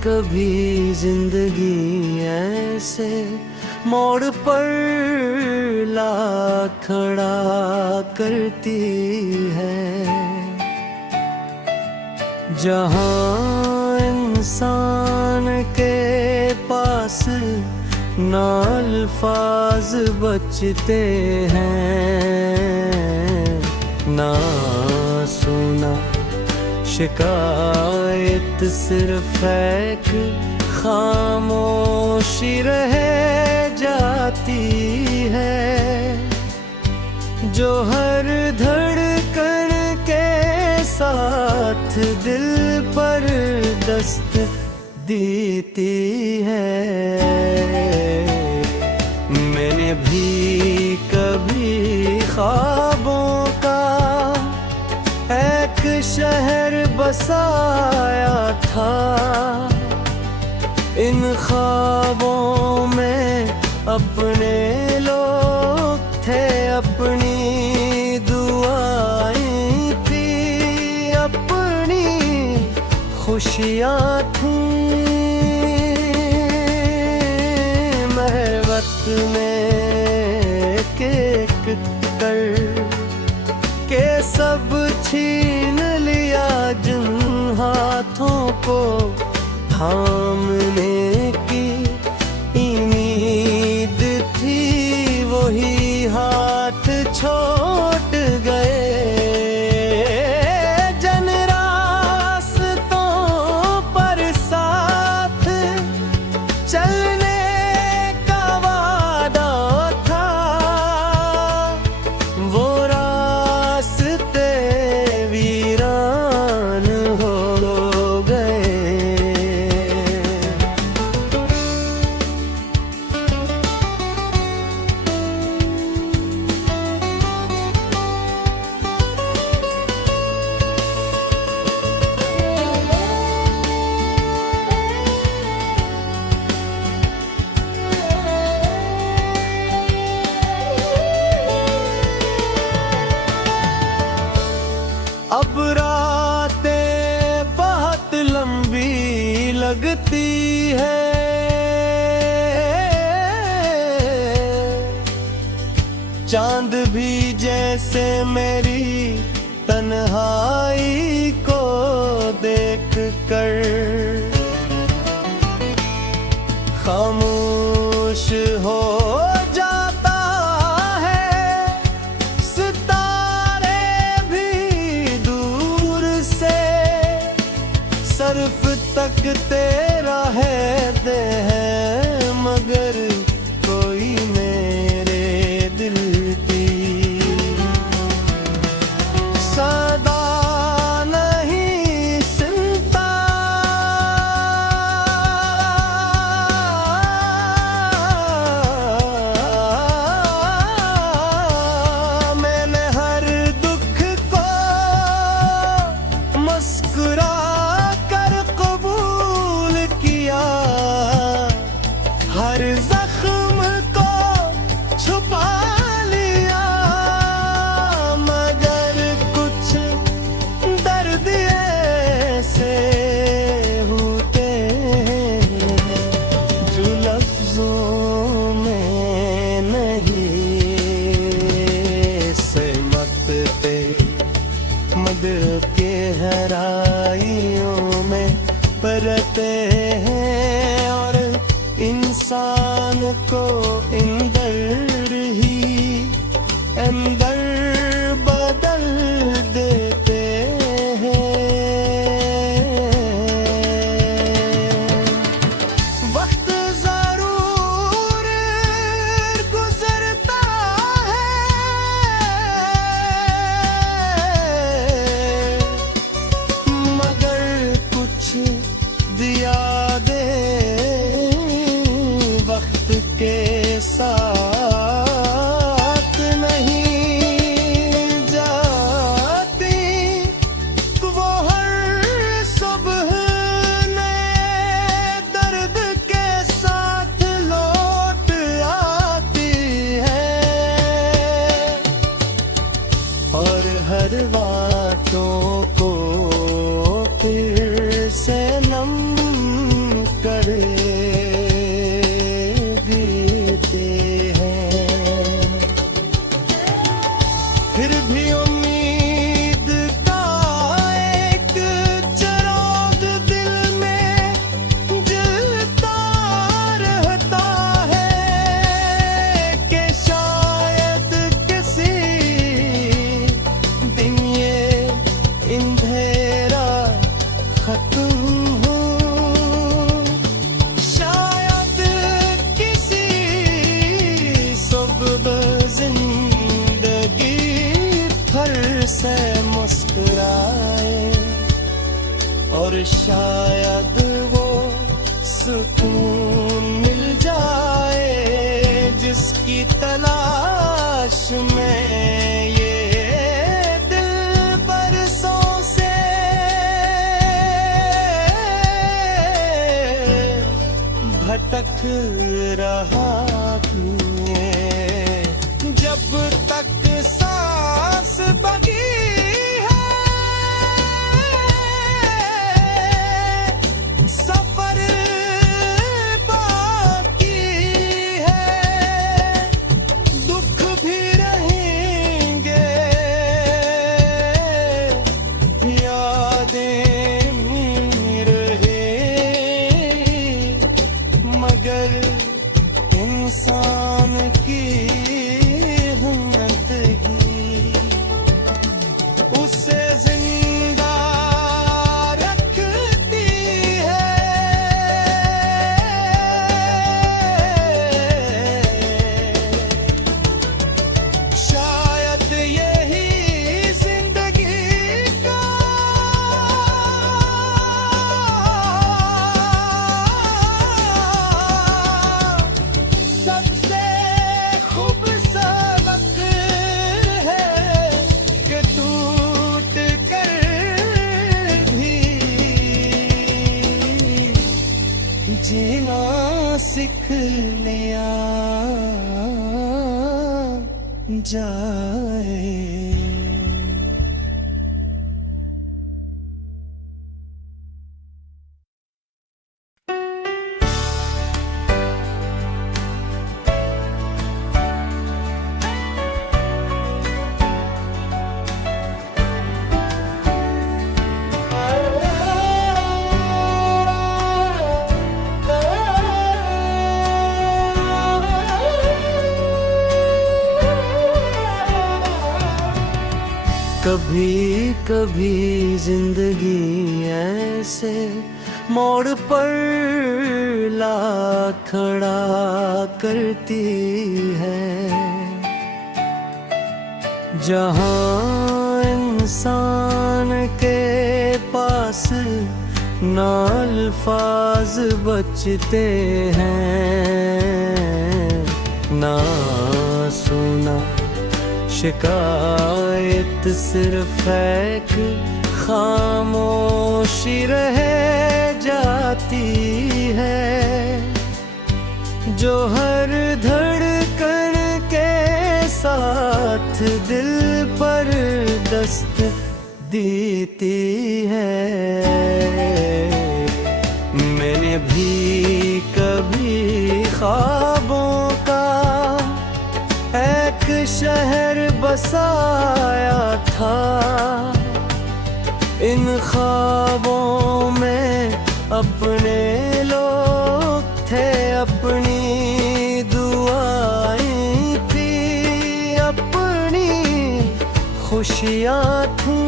कभी जिंदगी ऐसे मोड़ पर ला खड़ा करती है, जहां इंसान के पास ना अल्फाज बचते हैं, ना सुना शिकायत, सिर्फ एक खामोशी रह जाती है, जो हर धड़कन के साथ दिल पर दस्त देती है। मैंने भी कभी ख्वाबों का एक शहर बसाया था, इन ख्वाबों में अपने लोग थे, अपनी दुआएं थी, अपनी खुशियाँ थी। महबत में एक कर के सब छीन लिया, जिन हाथों को थामने की उम्मीद थी, वही हाथ छोड़ गए। जन रास्तों पर साथ चलने का वादा था, वो रास्ते वीरान हो गए। अब रातें बहुत लंबी लगती है, चांद भी जैसे मेरी तन्हाई को देख कर खामोश हो जाता है, सितारे भी दूर से सर्फ तक तेरा है दे है, मगर कोई मेरे दिल की सदा नहीं सुनता। मैंने हर दुख को मुस्कुरा कर कबूल किया, हर जख्म को छुपा लिया, मगर कुछ दर्द ऐसे होते हैं जो लफ्जों में नहीं समझते, मगर के गहराइयों में परते हैं, और इंसान को इन दर्द शायद वो सुकून मिल जाए जिसकी तलाश में ये दिल बरसों से भटक रहा है। जब तक सांस बगी है सफर बाकी है, दुख भी रहेंगे यादें भी रहें, मगर इंसान की उसे जिंदा रखती है। शायद यही जिंदगी का सबसे खूबसूरत है कि तू जीना सीख लिया जाए। कभी कभी जिंदगी ऐसे मोड़ पर ला खड़ा करती है जहां इंसान के पास ना अल्फाज बचते हैं, ना सुना शिकायत सिर्फ एक खामोशी रह जाती है जो हर धड़कन के साथ दिल पर दस्त देती है। मैंने भी कभी ख्वाबों का एक शहर बसाया था, इन ख्वाबों में अपने लोग थे, अपनी दुआएं थी, अपनी खुशियाँ थी।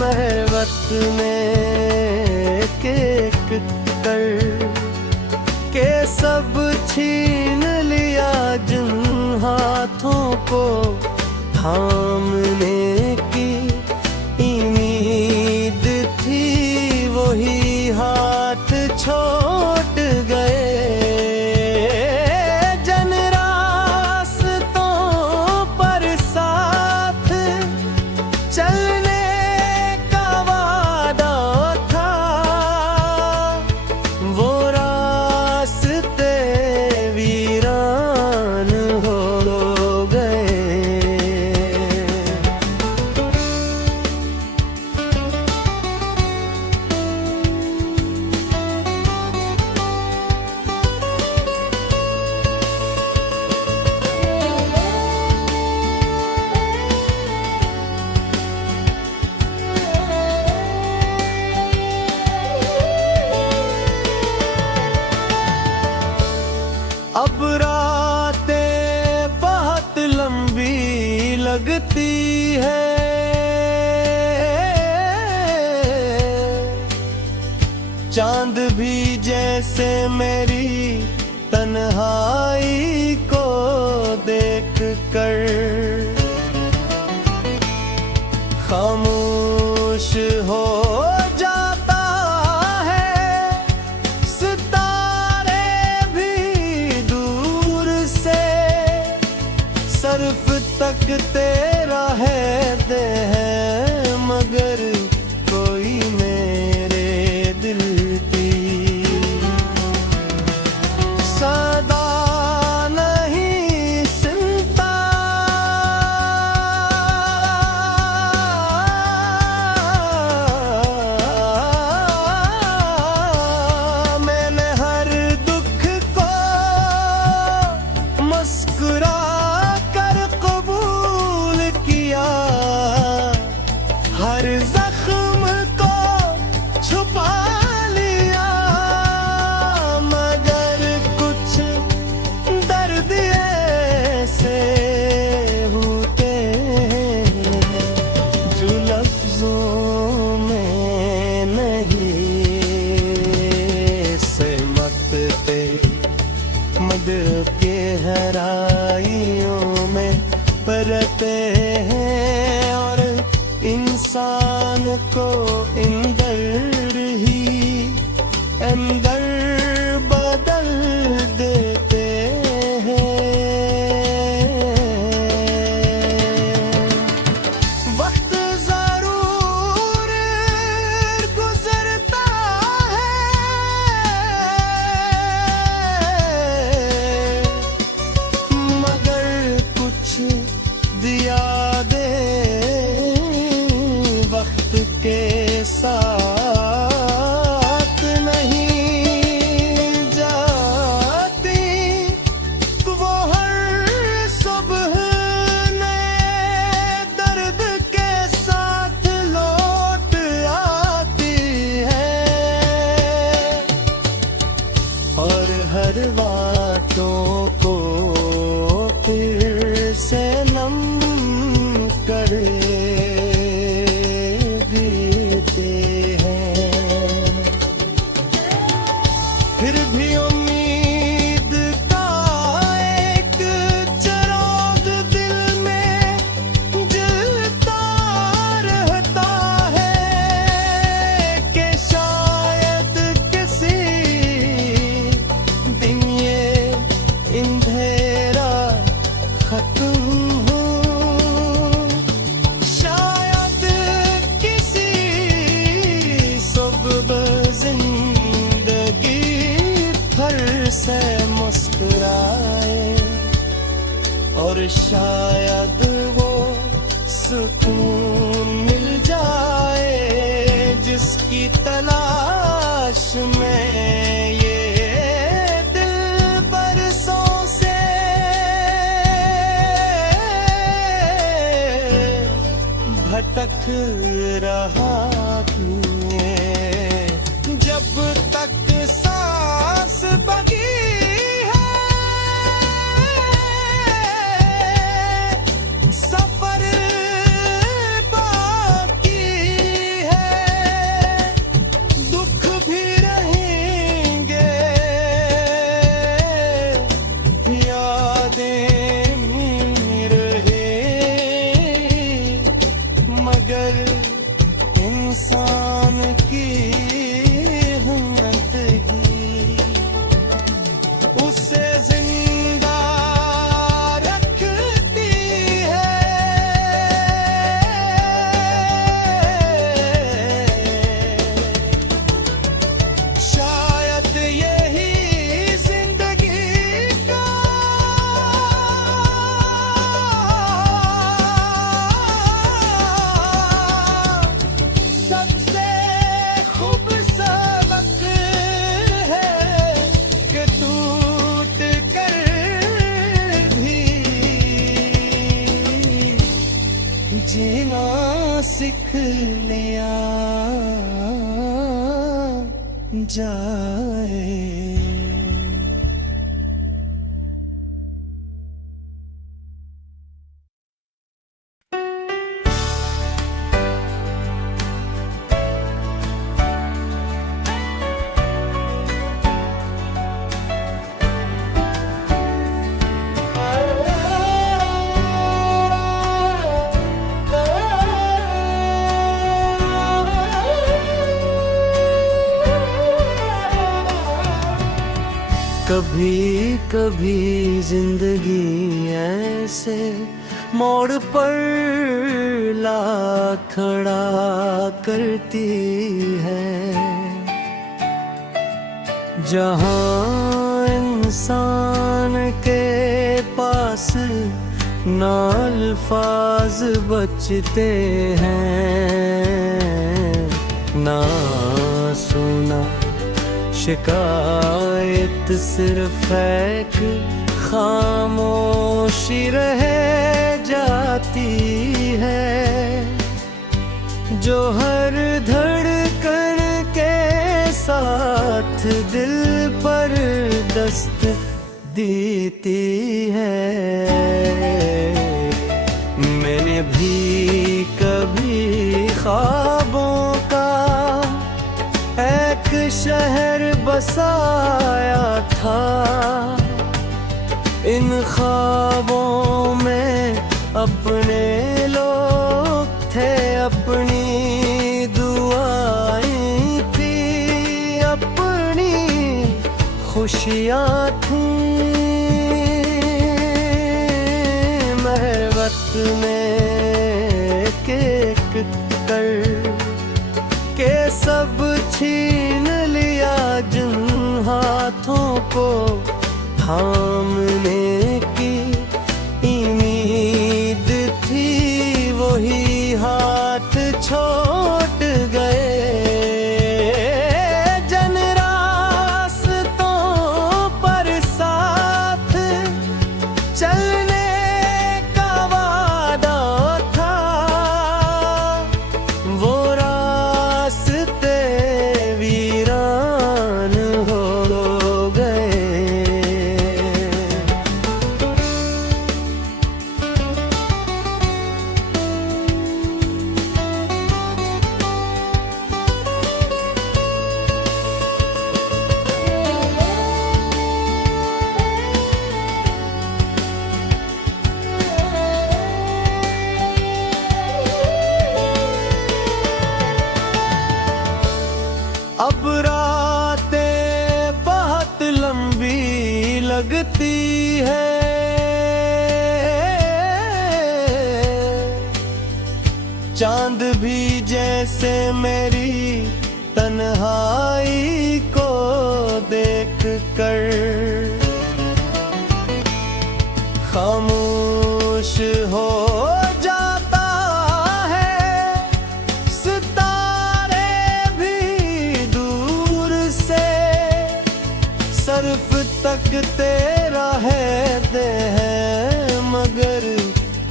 महबत में एक कर के सब छीन लिया जिन हाथों को थामने की उम्मीद थी, वही हाथ छोड़ गए। जन रास्तों पर साथ चलने का वादा था, वो रास्ते वीरान हो गए। अब रातें बहुत लंबी लगती है, चांद भी जैसे मेरी तन्हाई को देख कर खामोश एक तेरा है दे है, मगर कोई मेरे दिल की सदा नहीं सुनता। मैंने हर दुख को मुस्कुरा कर कबूल किया, हर जख्म को छुपा लिया, मगर कुछ दर्द ऐसे होते हैं जो लफ्जों में नहीं समझते। मगर के गहराइयों में परते हैं और इंसान को अंदर ही अंदर बदल देते हैं। वक्त जरूर गुजरता है, मगर कुछ दिया दे वक्त के साथ नहीं जाती। वो हर सुबह नए दर्द के साथ लौट आती है और हर बातों को फिर से नम कर देते हैं। फिर भी उम्मीद का एक चिराग दिल में जलता रहता है कि शायद किसी दिन ये अंधेरा खत्म हो, शायद किसी सुबह जिंदगी फिर से मुस्कुराए और शायद वो सुकून मिल जाए जिसकी तलाश में ये दिल बरसों से भटक रहा है। जब तक सांस बगी है, सफर बाकी है, दुख भी रहेंगे, यादें रहे, मगर इंसान की हिम्मत ही उसे जिंदा रखती है। शायद यही जिंदगी का सबसे खूब सबक है कि टूट कर भी जीना सीख लिया जाए। कभी कभी जिंदगी ऐसे मोड़ पर ला खड़ा करती है। जहाँ इंसान के पास ना अल्फाज बचते हैं, ना सुना शिकायत, सिर्फ एक खामोशी रह जाती है, जो हर धड़कन के साथ दिल पर दस्त देती है। मैंने भी कभी ख्वाबों का एक शहर बसाया था, इन ख्वाबों में अपने लोग थे, अपनी दुआएं थी, अपनी खुशियाँ थीं। महबत में एक कर के सब छीन लिया, जिन हाथों को थामने की उम्मीद थी, वही हाथ छोड़ गए। जन रास्तों पर साथ चलने का वादा था, वो रास्ते वीरान हो गए। अब रातें बहुत लंबी लगती है, चांद भी जैसे मेरी तन्हाई को देख कर खामोश हो जाता है। सितारे भी दूर से सर्फ तक तेरा है दे हैं, मगर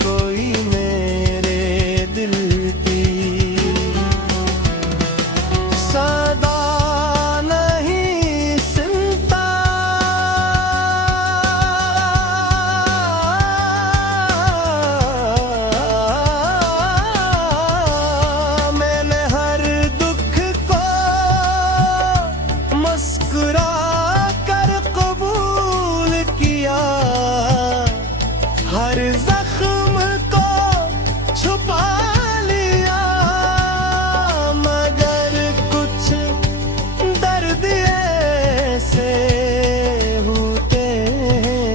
कोई मेरे दिल की सदा नहीं सुनता। मैंने हर दुख को मुस्कुरा कर कबूल किया, हर जख्म को छुपा लिया, मगर कुछ दर्द ऐसे होते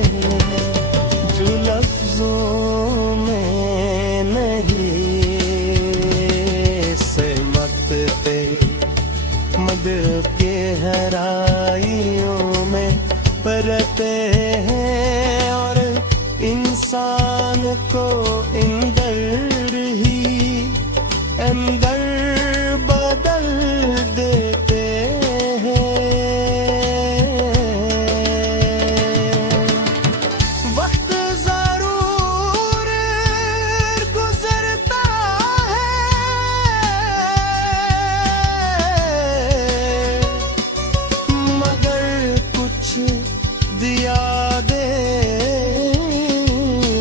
हैं जो लफ्जों में नहीं समझते। मद के हराइयों में परते हैं, और इंसान को इंदर ही अंदर बदल देते हैं। वक्त जरूर गुजरता है, मगर कुछ दिया दे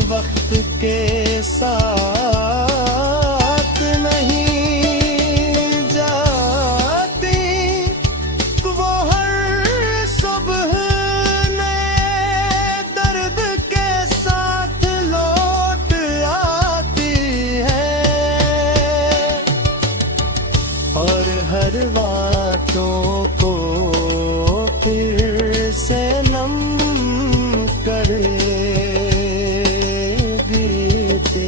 वक्त के साथ नहीं जाती, वो हर सुबह नए दर्द के साथ लौट आती है, और हर बातों को फिर से नम कर देते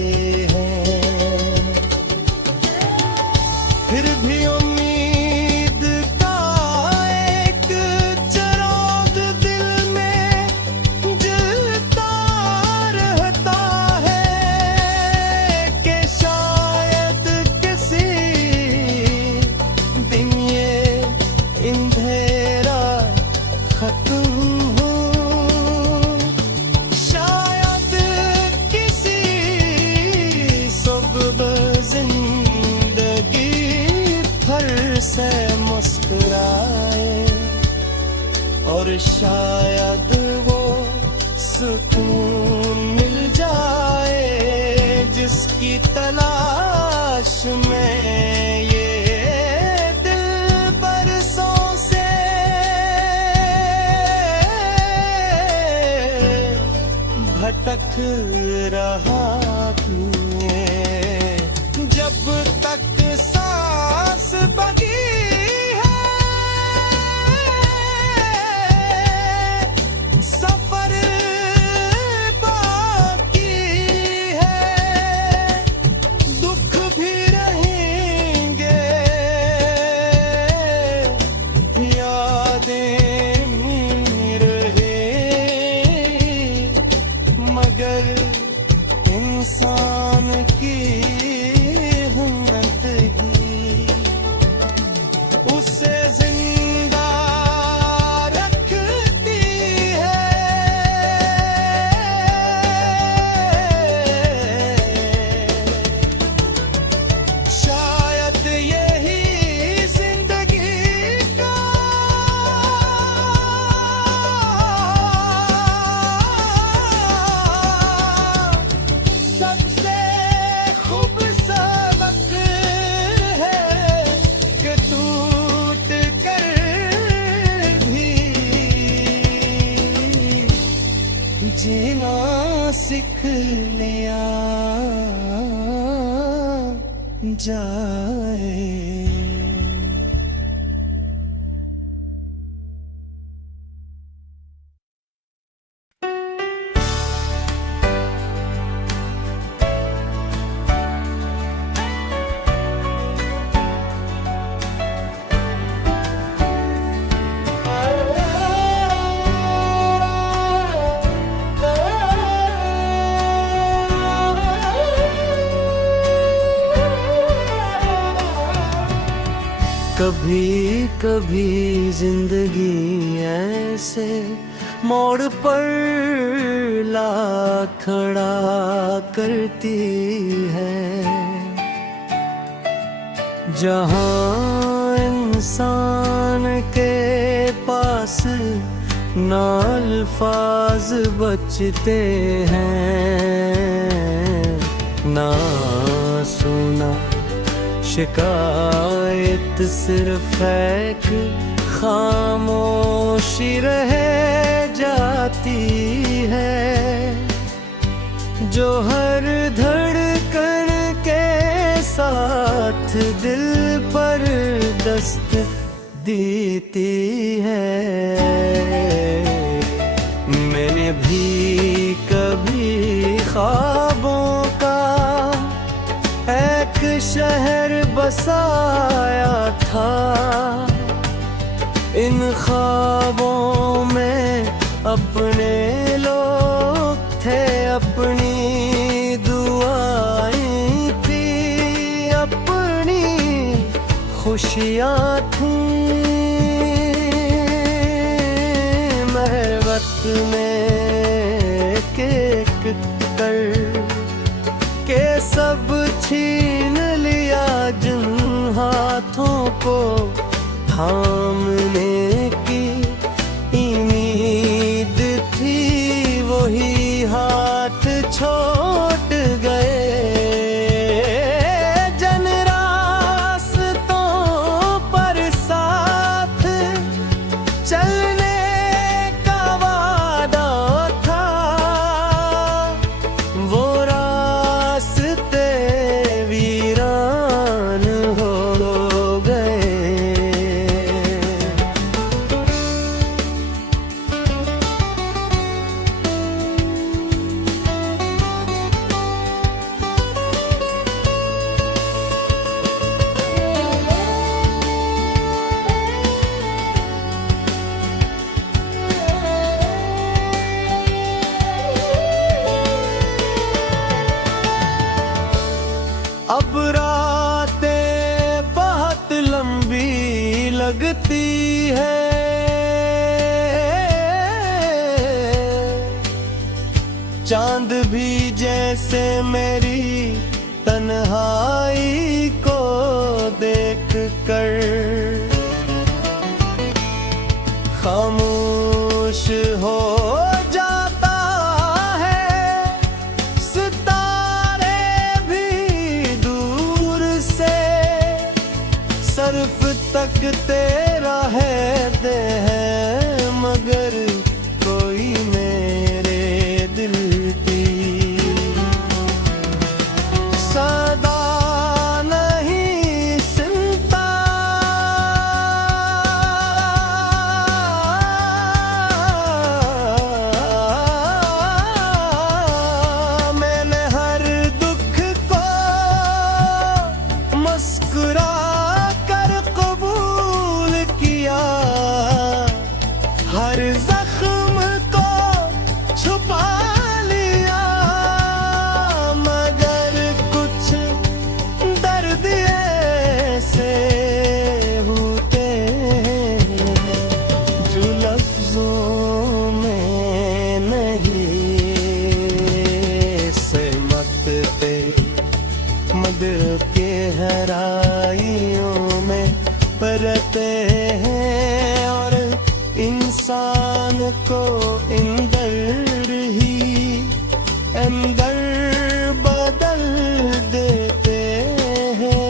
सुकून मिल जाए, जिसकी तलाश में ये दिल बरसों से भटक रहा है। जब तक सांस बगी है, सफर बाकी है, दुख भी रहेंगे, यादें भी रहें, मगर इंसान की हिम्मत ही उसे जिंदा रखती है। शायद यही जिंदगी का सबसे खूबसूरत है कि टूट कर भी जीना सीख लिया जाए। कभी कभी जिंदगी ऐसे मोड़ पर ला खड़ा करती है, जहां इंसान के पास ना अल्फाज बचते हैं, ना सुना शिकायत, सिर्फ एक खामोशी रह जाती है, जो हर धड़कन के साथ दिल पर दस्त देती है। मैंने भी कभी ख्वाबों का एक शहर बसाया था, इन ख्वाबों में अपने लोग थे, अपनी दुआएं थी, अपनी खुशियाँ थी। महबत में एक कर के सब छीन लिया, जिन हाथों को थामने की उम्मीद थी, वही हाथ छोड़ गए। जन रास्तों पर साथ चलने का वादा था, वो रास्ते वीरान हो गए। अब रातें बहुत लंबी लगती है, चांद भी जैसे मेरी तन्हाई को देख कर खामोश हो जाता तक तेरा है दे है, मगर कोई मेरे दिल की सदा नहीं सुनता। मैंने हर दुख को मुस्कुरा कर कबूल किया, हर जख्म को छुपा लिया, मगर कुछ दर्द ऐसे होते हैं जो लफ्जों में नहीं समझते, मगर के गहराइयों में परते हैं, और इंसान को इंदर ही अंदर बदल देते हैं।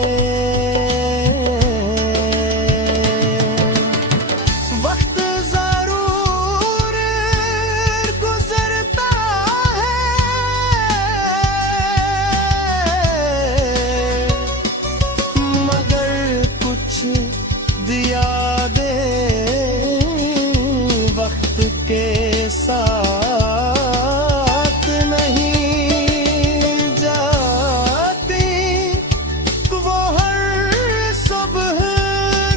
वक्त जरूर गुजरता है, मगर कुछ दिया दे वक्त के साथ नहीं जाती, वो हर सुबह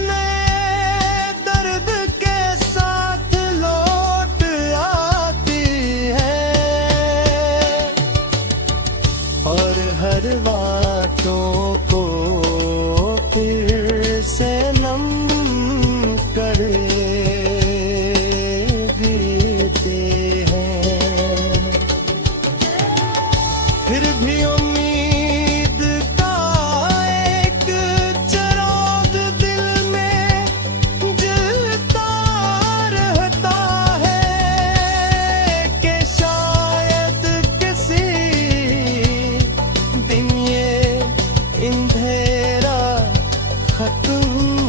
नए दर्द के साथ लौट आती है, और हर बातों को फिर से नम कर देते हैं। फिर भी उम्मीद का एक चिराग दिल में जलता रहता है, कि शायद किसी दिन ये अंधेरा खत्म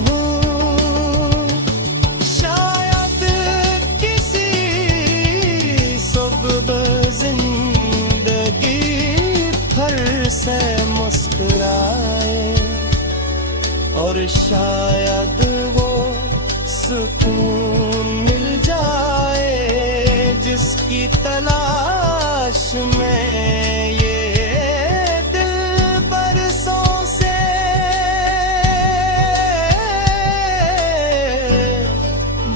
हो, शायद किसी सुबह जिंदगी फिर से मुस्कुराए, और शायद वो सुकून मिल जाए जिसकी तलाश में ये दिल बरसों से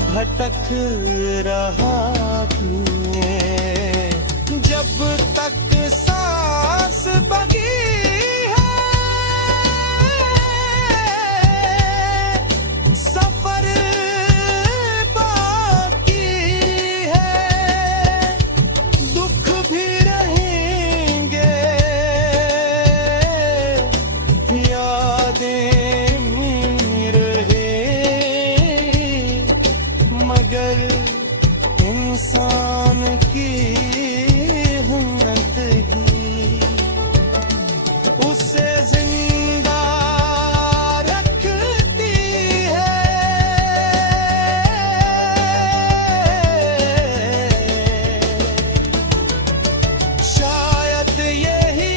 भटक रहा है। जब तक सांस बगी है, सफर बाकी है, दुख भी रहेंगे, यादें भी रहें, मगर इंसान की हिम्मत ही उसे जिंदा रखती है। शायद यही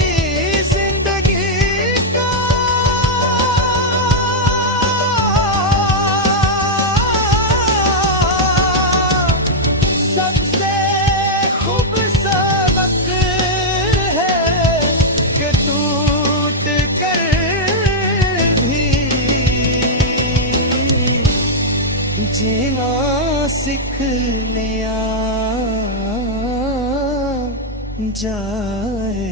जिंदगी का सबसे खूबसूरत है, कि टूट कर भी जीना सीख लिया जाए।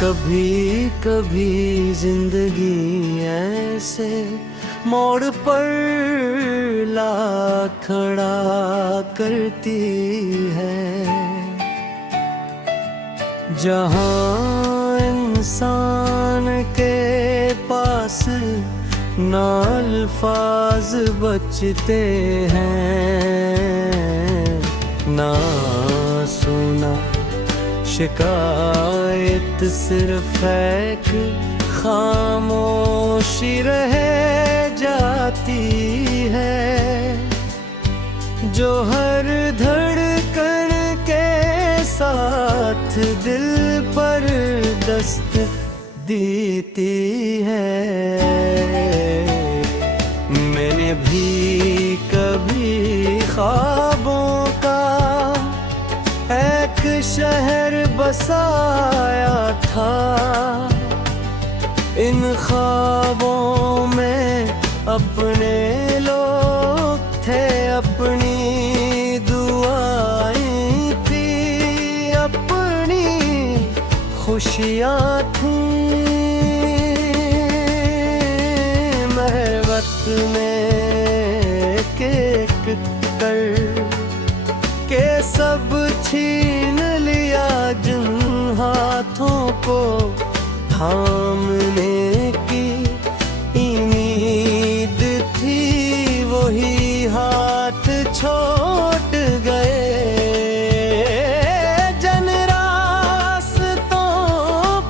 कभी कभी जिंदगी ऐसे मोड़ पर ला खड़ा करती है, जहां इंसान के पास ना अल्फाज बचते हैं, ना सुना शिकायत, सिर्फ एक खामोशी रह जाती है, जो हर धड़कन के साथ दिल पर दस्त देती है। मैंने भी कभी ख्वाबों का एक शहर बसाया था, इन ख्वाबों में अपने लोग थे, अपनी दुआएं थी, अपनी खुशियाँ थी। महबत में एक कर के सब छीन लिया, जिन हाथों को थामने की उम्मीद थी, वही हाथ छोड़ गए। जन रास्तों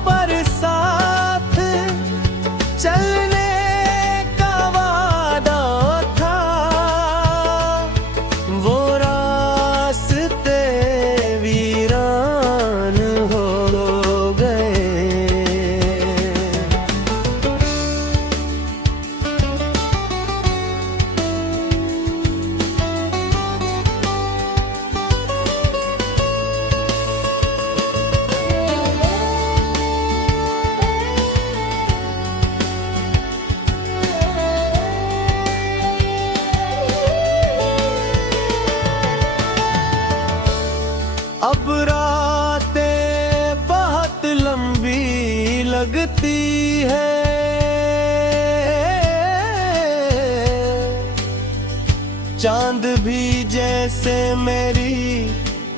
पर साथ चलने का वादा था, वो रास्ते वीरान हो गए। अब रातें बहुत लंबी लगती है, चांद भी जैसे मेरी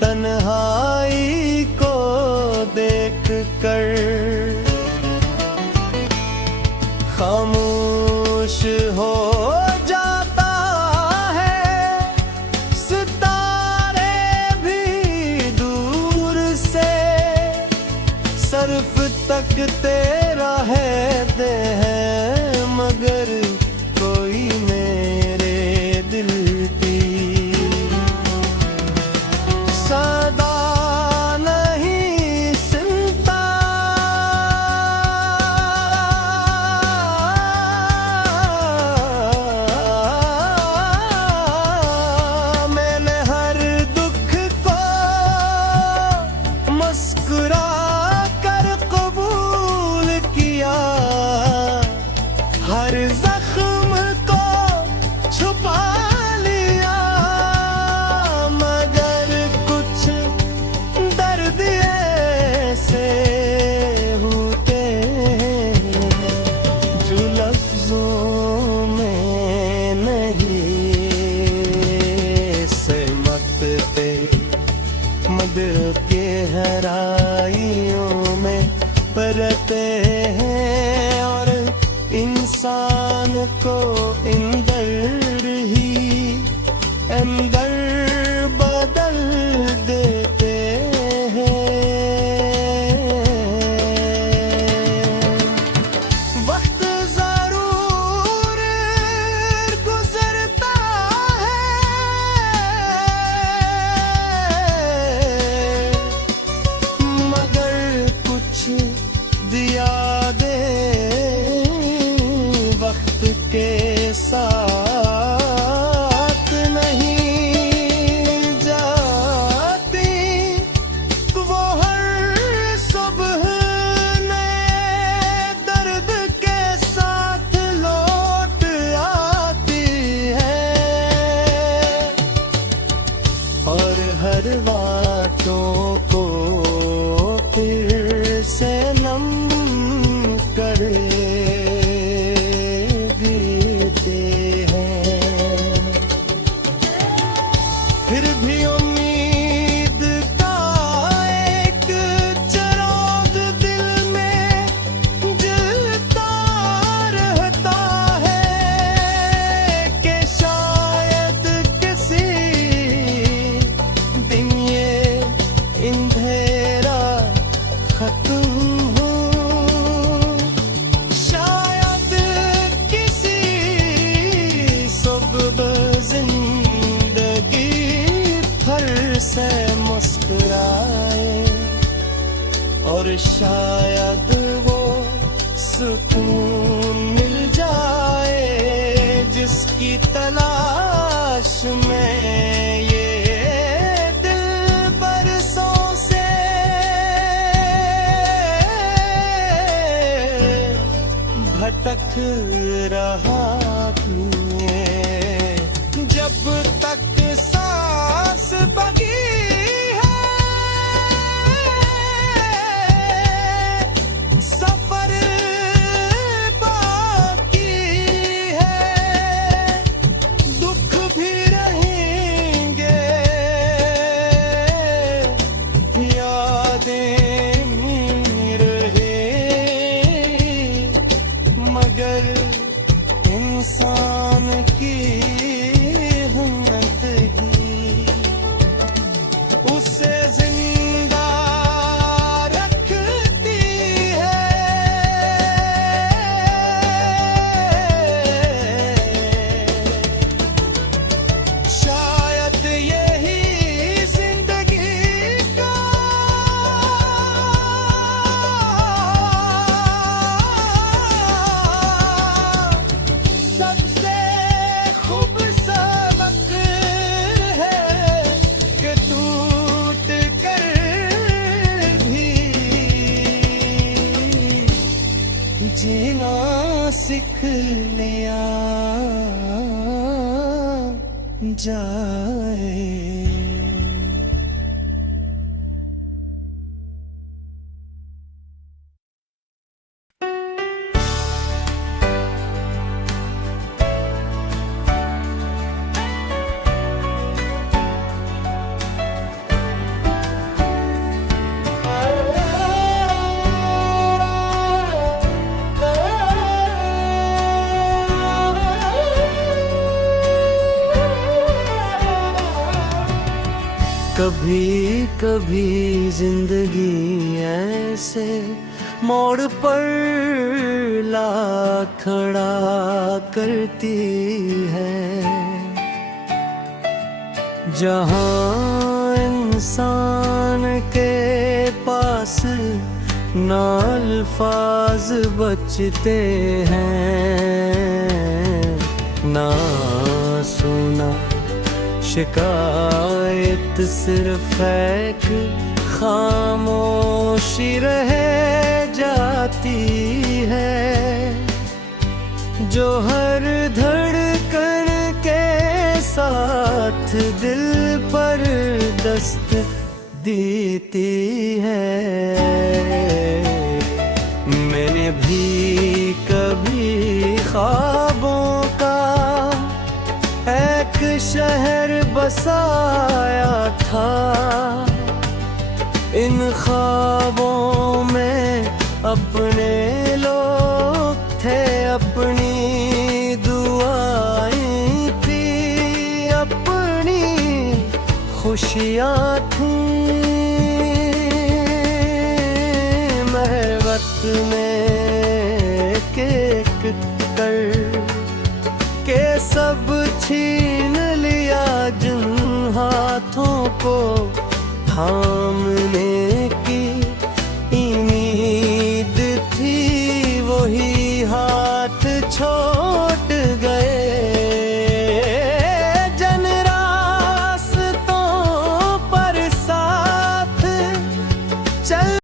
तन्हाई को देख कर खामोश हो जाता है। सितारे भी दूर से सर्फ तक तेरा है दे हैं, मगर कोई मेरे दिल की सदा नहीं सुनता। मैंने हर दुख को मुस्कुरा कर कबूल किया, हर जख्म को छुपा लिया, मगर कुछ दर्द ऐसे होते हैं जो लफ्जों में नहीं समझते। मगर के हराइयों में परते हैं, और इंसान को इंदर ही अंदर बदल देते हैं। वक्त जरूर गुजरता है, मगर कुछ दिया दे वक्त के साथ। और शायद वो सुकून मिल जाए जिसकी तलाश में ये दिल बरसों से भटक रहा है। जब तक सांस बगी इंसान की हिम्मत ही उसे जिंदा रखती है। शायद यही जिंदगी का जीना सीख लिया जाए। कभी कभी जिंदगी ऐसे मोड़ पर ला खड़ा करती है जहां इंसान के पास ना अल्फाज बचते हैं ना सुना शिकायत, सिर्फ एक खामोशी रह जाती है जो हर धड़कन के साथ दिल पर दस्त देती है। मैंने भी कभी ख्वाबों का एक शहर बसाया था, इन ख्वाबों में अपने लोग थे, अपनी दुआएं थी, अपनी खुशियाँ थी। महबत में एक कर के सब छीन लिया जिन हाथों को थामने की उम्मीद थी, वही हाथ छोड़